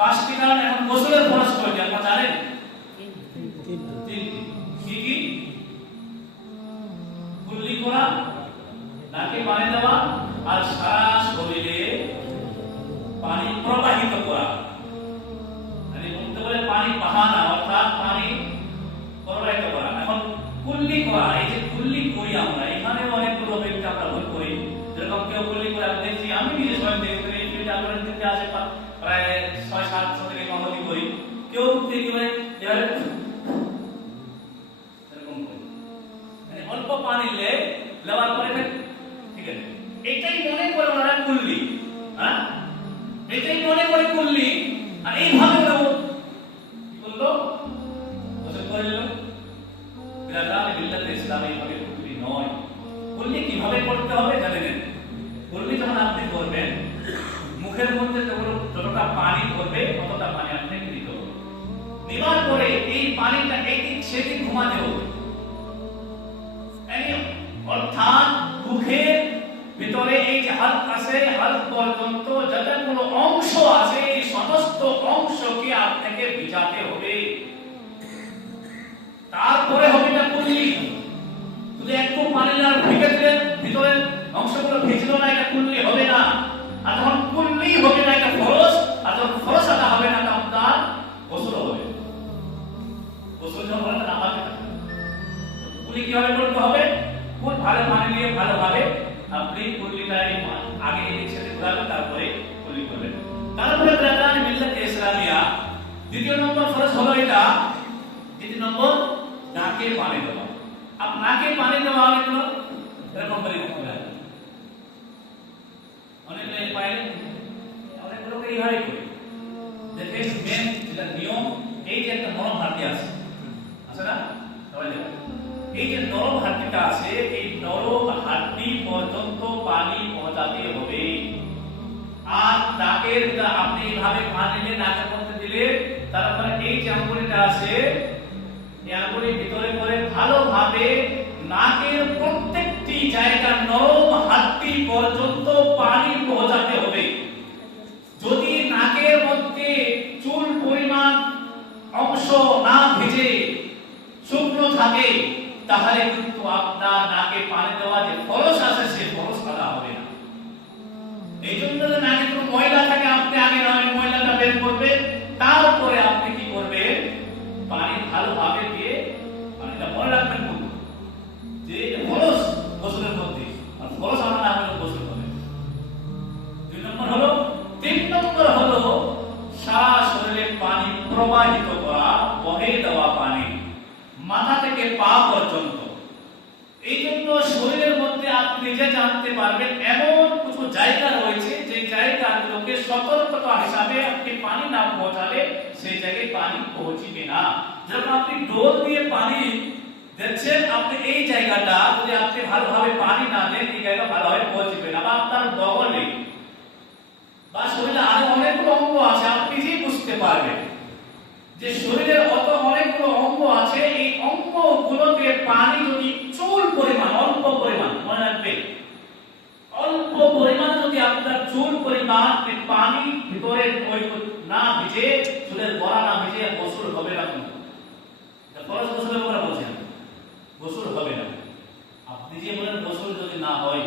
পাঁচটি কারণ এখন গোসলের ফরজ কয়টি আপনারা জানেন? তিনটি। কি কি? কুল্লি করা, নাকে পানি দেওয়া, আর সারা শরীরে পানি প্রবাহিত করা। মানে বলতে বলে পানি বাহানা, অর্থাৎ পানি প্রবাহিত করা। এখন কুল্লি করা, এই যে কুল্লি করি আমরা, এখানে অনেকগুলো ব্যক্তি আমরা ভুল করি। যেরকম কেউ কুল্লি করে আমি দেখছি, আমি নিজে স্বয়ং দেখছি, এই ফিল্ডে আমরা দিতে আসে প্রায় 6-7 থেকে কমতি করি। কেউ কি করে এরকম করি, মানে অল্প পানি লেওয়ার পরে ঠিক আছে, এটাই মনে করে ওনারা কুল্লি। হ্যাঁ, এটাই মনে করে কুল্লি, আর এইভাবে ওরা কি করলো, গোসল করে নিল। বিরাদানে মিল্লাতে ইসলামে এইভাবে কুল্লি নয়। কুল্লি কিভাবে করতে হবে জানেন? কুল্লি যখন আপনি করবেন, মুখের মধ্যে যতটা পানি ধরবে ততটা পানি আপনাকে দিতে হবে। নেওয়ার পরে এই পানিটা একদিক সেদিক ঘুমাতে হবে। অর্থাৎ মুখের ভিতরে এই যে হাত আছে, হাত পর্যন্ত যতগুলো অংশ আছে, এই সমস্ত অংশকে আপনাকে ভিজাতে হবে। তারপরে হবে না কুল্লি। যদি একটু পানি না ভিজে দিলেন, ভিতরের অংশগুলো ভিজলো না, এটা কুল্লি হবে না। আর যখন কুল্লি হবে না, এটা ফরজ। আর যখন ফরজ আদা হবে না, তখন তার গোসল হবে। গোসল যখন হবে না, আমাকে কুল্লি কিভাবে করতে হবে? খুব ভালো পানি নিয়ে ভালোভাবে আপনি কুল্লিটা আগে এদিক সেদিক ঘোরাবেন, তারপরে কুল্লি করবেন। তারপরে বিরাদানে মিল্লাতে ইসলামিয়া দ্বিতীয় নম্বর ফরজ হলো এটা। দ্বিতীয় নম্বর নাকে পানি দেওয়া। নাকে পানি দেওয়া হলে কোনো এরকম করে ঘুরে অনেক পাইলে অনেক লোক এইভাবে করে দেখেন। মেন যেটা নিয়ম, এই যে একটা নরম হাড্ডি আছে না, সবাই দেখেন, এই যে নরম হাড্ডিটা আছে, এই নরম হাড্ডি পর্যন্ত পানি পৌঁছাতে হবে। আর নাকের আপনি এইভাবে পানি নিয়ে নাকের মধ্যে দিলে, তারপরে এই যে আঙ্গুলিটা আছে, এই আঙ্গুলির ভিতরে করে ভালোভাবে নাকের প্রত্যেকটি জায়গা নরম হাড্ডি পর্যন্ত পানি পৌঁছাতে হবে। যদি নাকের মধ্যে চুল পরিমাণ অংশ না ভিজে শুকনো থাকে, তাহলে কিন্তু আপনার নাকে পানি দেওয়া যে ফরজ আছে, সে ফরজ আদা হবে না। এই জন্য নাকে কোনো ময়লা থাকে, আপনি আগে নয় ময়লাটা বের করবেন, তারপরে আপনি কি করবেন, পানি ভালোভাবে দিয়ে পানিটা মনে রাখবেন যে ফরজ গোসলের মধ্যে, আর ফরজ আমরা না হলে গোসল হবে। 2 নম্বর হলো। 3 নম্বর হলো সারা শরীরে পানি প্রবাহিত করা, বহে দেওয়া পানি মাথা থেকে পা পর্যন্ত। এই জন্য শরীরের মধ্যে আপনি নিজে জানতে পারবেন এমন কিছু জায়গা রয়েছে, যে জায়গাগুলোকে সতর্কতা হিসাবে আপনি পানি না পৌঁছালে সেই জায়গায় পানি পৌঁছবে না। যখন আপনি ডোল দিয়ে পানি দেখছেন, আপনি এই জায়গাটা যদি আপনি ভালোভাবে পানি না দেন, এই জায়গা ভালোভাবে পৌঁছবে না। বা আপনার বগলে বা শরীরে আরো অনেকগুলো অঙ্গ আছে, আপনি নিজেই বুঝতে পারবেন যে শরীরের অনেকগুলো অঙ্গ আছে, এই অঙ্গগুলোতে পানি যদি চুল পরিমাণ, অল্প পরিমাণ, মনে রাখবেন, অল্প পরিমাণ যদি আপনার চুল পরিমাণ পানি ভিতরে না ভিজে, চুলের গোড়া না ভিজে, গোসল হবে না। ফরজ গোসলের কথা বলছেন, গোসল হবে না। আপনি যে বলেন গোসল যদি না হয়,